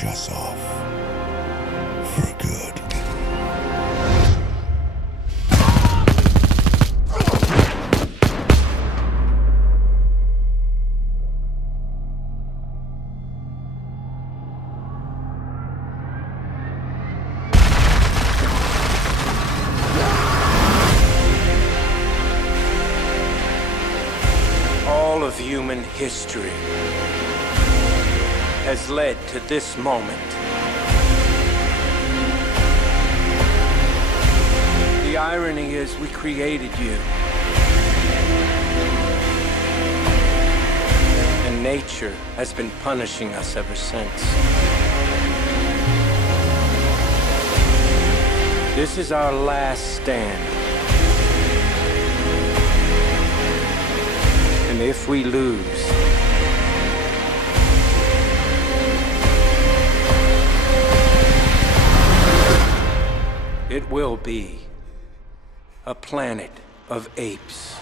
finish us off for good. All of human history has led to this moment. The irony is we created you. And nature has been punishing us ever since. This is our last stand. And if we lose, it will be a planet of apes.